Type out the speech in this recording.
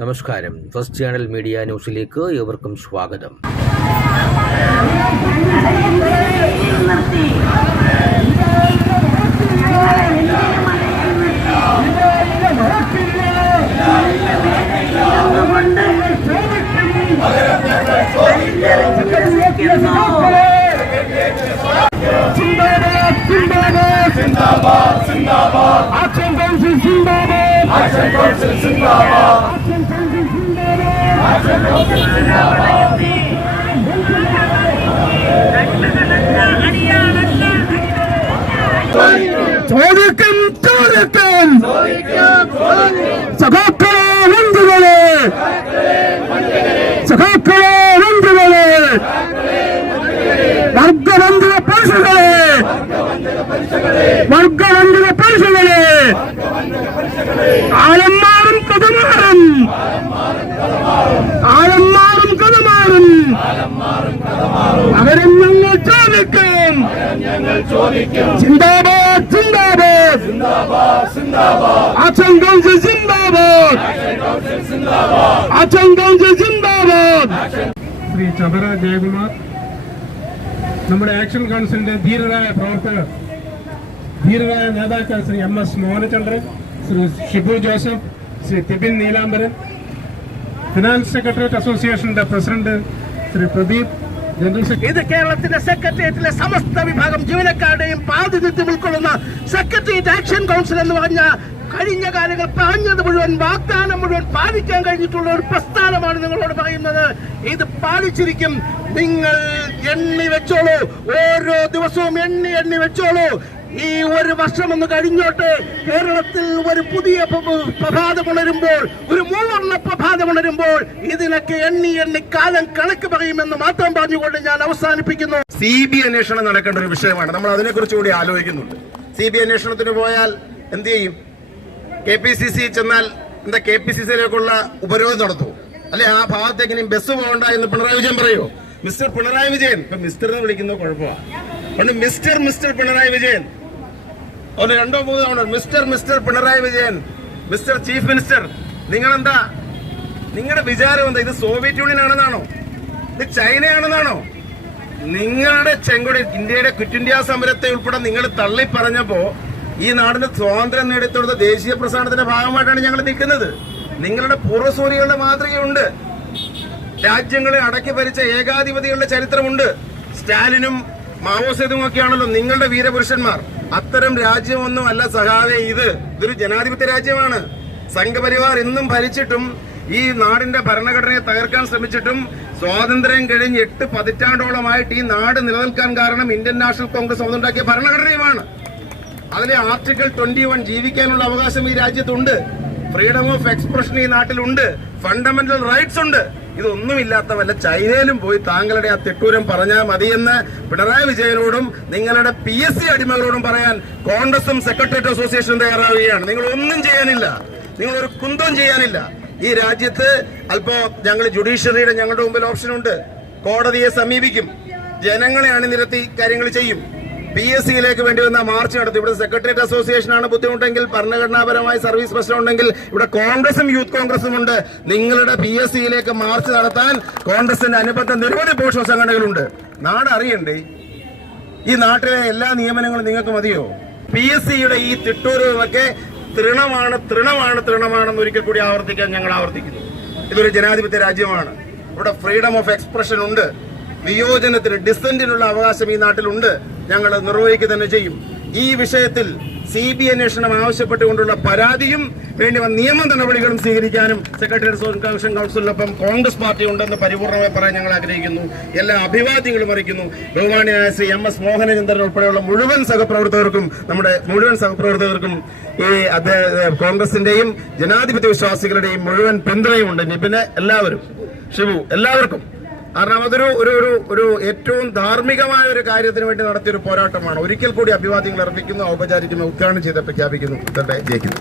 നമസ്കാരം. First channel media ന്യൂസിലേക്ക് ഏവർക്കും സ്വാഗതം. Zindabad, Zindabad, Action Council Zindabad, Action Council Zindabad, Action Council Zindabad, Action Council Zindabad. ചോദിക്കും ചോദിക്കും സഖാക്കളെ വന്ദികളെ സഖാക്കളെ വന്ദികളെ വർഗവന്ദിക പരീക്ഷകളെ വർഗവന്ദിക പരീക്ഷകളെ കാലം മാറും കഥ മാറും കാലം മാറും കഥ മാറും പകരം ഞങ്ങൾ ചോദിക്കും സിന്ദാബാദ് സിന്ദാബാദ് ആക്ഷൻ കൗൺസിൽ സിന്ദാബാദ് ആക്ഷൻ കൗൺസിൽ സിന്ദാബാദ്. ശ്രീ ചബര ജയകുമാർ, നമ്മുടെ ആക്ഷൻ കൗൺസിലിന്റെ ധീരരായ പ്രവർത്തകർ, ധീരരായ നേതാക്കൾ Shri MS Mohanachandran, Shri Shibu Joseph, Shri Thibin Neelambaran, finance secretariat അസോസിയേഷന്റെ president Shri Pradeep, general secretary. ഇത് കേരളത്തിന്റെ സെക്രട്ടേറിയറ്റിലെ സമസ്ത വിഭാഗം ജീവനക്കാരുടെയും പ്രാതിനിധ്യം ഉൾക്കൊള്ളുന്ന സെക്രട്ടേറിയറ്റ് ആക്ഷൻ കൗൺസിൽ എന്ന് പറഞ്ഞ കഴിഞ്ഞ കാലങ്ങൾ പറഞ്ഞത് മുഴുവൻ വാഗ്ദാനം മുഴുവൻ പാലിക്കാൻ കഴിഞ്ഞിട്ടുള്ള ഒരു പ്രസ്ഥാനമാണ് നിങ്ങളോട് പറയുന്നത്. ഇത് പാലിച്ചിരിക്കും. നിങ്ങൾ എണ്ണി വെച്ചോളൂ, ഓരോ ദിവസവും എണ്ണി വെച്ചോളൂ. ഈ ഒരു വർഷമൊന്ന് കഴിഞ്ഞോട്ടെ. കേരളത്തിൽ ഒരു പുതിയ പ്രഭാതമുണരുമ്പോൾ, ഒരു മൂവർണ്ണ പ്രഭാതമുണരുമ്പോൾ ഇതിനൊക്കെ എണ്ണി കാലം കണക്ക് പറയുമെന്ന് മാത്രം പറഞ്ഞുകൊണ്ട് ഞാൻ അവസാനിപ്പിക്കുന്നു. CBI അന്വേഷണം നടക്കേണ്ട ഒരു വിഷയമാണ്. നമ്മൾ അതിനെക്കുറിച്ച് കൂടി ആലോചിക്കുന്നുണ്ട്. CBI അന്വേഷണത്തിന് പോയാൽ എന്ത് ചെയ്യും? KPCC ചെന്നാൽ എന്താ KPCCയിലേക്കുള്ള ഉപരോധം നടത്തുമോ? അല്ലെ ആ ഭാഗത്തേക്ക് ഇനി ബസ് പോകണ്ട എന്ന് പിണറായി വിജയൻ പറയുമോ? മിസ്റ്റർ പിണറായി വിജയൻ, ഇപ്പൊ മിസ്റ്റർ എന്ന് വിളിക്കുന്നത് കുഴപ്പമാണ്. മിസ്റ്റർ പിണറായി വിജയൻ, ഒരു 2-3 തവണ mister Pinarayi Vijayan, mister chief minister, നിങ്ങളെന്താ, നിങ്ങളുടെ വിചാരം എന്താ? ഇത് സോവിയറ്റ് യൂണിയൻ ആണെന്നാണോ? ഇത് ചൈനയാണെന്നാണോ? നിങ്ങളുടെ ചെങ്കൊടി ഇന്ത്യയുടെ ക്വിറ്റ് ഇന്ത്യ സമരത്തെ ഉൾപ്പെടെ നിങ്ങൾ തള്ളി പറഞ്ഞപ്പോ ഈ നാടിന് സ്വാതന്ത്ര്യം നേടിത്തുകൊടുത്ത ദേശീയ പ്രസ്ഥാനത്തിന്റെ ഭാഗമായിട്ടാണ് ഞങ്ങൾ നിൽക്കുന്നത്. നിങ്ങളുടെ പൂർവ്വസൂരികളുടെ മാതൃകയുണ്ട്. രാജ്യങ്ങളെ അടക്കി ഭരിച്ച ഏകാധിപതികളുടെ ചരിത്രമുണ്ട്. സ്റ്റാലിനും മാവോസേതും ഒക്കെയാണല്ലോ നിങ്ങളുടെ വീരപുരുഷന്മാർ. അത്തരം രാജ്യമൊന്നും അല്ല സഖാവേ ഇതൊരു ജനാധിപത്യ രാജ്യമാണ്. സംഘപരിവാർ ഇന്നും ഭരിച്ചിട്ടും ഈ നാടിന്റെ ഭരണഘടനയെ തകർക്കാൻ ശ്രമിച്ചിട്ടും സ്വാതന്ത്ര്യം കഴിഞ്ഞ് 8 പതിറ്റാണ്ടോളമായിട്ട് ഈ നാട് നിലനിൽക്കാൻ കാരണം ഇന്ത്യൻ നാഷണൽ കോൺഗ്രസ് ഉണ്ടാക്കിയ ഭരണഘടനയുമാണ്. അതിലെ ആർട്ടിക്കിൾ 21 ജീവിക്കാനുള്ള അവകാശം ഈ രാജ്യത്തുണ്ട്. ഫ്രീഡം ഓഫ് എക്സ്പ്രഷൻ ഈ നാട്ടിലുണ്ട്. ഫണ്ടമെന്റൽ റൈറ്റ്സ് ഉണ്ട്. ഇതൊന്നുമില്ലാത്ത വല്ല ചൈനയിലും പോയി താങ്കളുടെ ആ തിട്ടൂരം പറഞ്ഞാൽ മതിയെന്ന് പിണറായി വിജയനോടും നിങ്ങളുടെ PSC അടിമകളോടും പറയാൻ കോൺഗ്രസും സെക്രട്ടേറിയറ്റ് അസോസിയേഷനും തയ്യാറാവുകയാണ്. നിങ്ങൾ ഒന്നും ചെയ്യാനില്ല, നിങ്ങളൊരു കുന്തവും ചെയ്യാനില്ല. ഈ രാജ്യത്ത് ഞങ്ങൾ ജുഡീഷ്യറിയുടെ ഞങ്ങളുടെ മുമ്പിൽ ഓപ്ഷനുണ്ട്. കോടതിയെ സമീപിക്കും, ജനങ്ങളെ അണിനിരത്തി കാര്യങ്ങൾ ചെയ്യും. PSCയിലേക്ക് വേണ്ടി വന്ന മാർച്ച് നടത്തി. ഇവിടെ സെക്രട്ടേറിയറ്റ് അസോസിയേഷനാണ് ബുദ്ധിമുട്ടെങ്കിൽ, ഭരണഘടനാപരമായി സർവീസ് പ്രശ്നമുണ്ടെങ്കിൽ ഇവിടെ കോൺഗ്രസും യൂത്ത് കോൺഗ്രസും ഉണ്ട്. നിങ്ങളുടെ PSCയിലേക്ക് മാർച്ച് നടത്താൻ കോൺഗ്രസിന്റെ അനുബന്ധ നിരവധി പോഷക സംഘടനകളുണ്ട്. നാട് അറിയണ്ടേ? ഈ നാട്ടിലെ എല്ലാ നിയമനങ്ങളും നിങ്ങൾക്ക് മതിയോ? PSCയുടെ ഈ തിട്ടൂരമൊക്കെ തൃണമാണെന്ന് ഒരിക്കൽ കൂടി ആവർത്തിക്കാൻ ഞങ്ങൾ ആവർത്തിക്കുന്നു. ഇതൊരു ജനാധിപത്യ രാജ്യമാണ്. ഇവിടെ ഫ്രീഡം ഓഫ് എക്സ്പ്രഷൻ ഉണ്ട്. വിയോജനത്തിന്, ഡിസന്റിനുള്ള അവകാശം ഈ നാട്ടിലുണ്ട്. ഞങ്ങൾ നിർവഹിക്കുക തന്നെ ചെയ്യും. ഈ വിഷയത്തിൽ CBI അന്വേഷണം ആവശ്യപ്പെട്ടുകൊണ്ടുള്ള പരാതിയും വേണ്ടി വന്ന നിയമ നടപടികളും സ്വീകരിക്കാനും സെക്രട്ടേറിയറ്റ് ആക്ഷൻ കൗൺസിലിനൊപ്പം കോൺഗ്രസ് പാർട്ടി ഉണ്ടെന്ന് പരിപൂർണമായി പറയാൻ ഞങ്ങൾ ആഗ്രഹിക്കുന്നു. എല്ലാ അഭിവാദ്യങ്ങളും അറിയിക്കുന്നു. ബഹുമാനിയായ ശ്രീ MS മോഹനചന്ദ്രൻ ഉൾപ്പെടെയുള്ള മുഴുവൻ സഹപ്രവർത്തകർക്കും ഈ കോൺഗ്രസിന്റെയും ജനാധിപത്യ വിശ്വാസികളുടെയും മുഴുവൻ പിന്തുണയുമുണ്ട്. നിപിന്, എല്ലാവരും, ഷിബു, എല്ലാവർക്കും. കാരണം അതൊരു ഏറ്റവും ധാർമ്മികമായ ഒരു കാര്യത്തിന് വേണ്ടി നടത്തിയൊരു പോരാട്ടമാണ്. ഒരിക്കൽ കൂടി അഭിവാദ്യങ്ങൾ അർപ്പിക്കുന്നു. ഔപചാരികമായി ഉദ്ഘാടനം ചെയ്ത് പ്രഖ്യാപിക്കുന്നു. ജയിക്കുന്നു.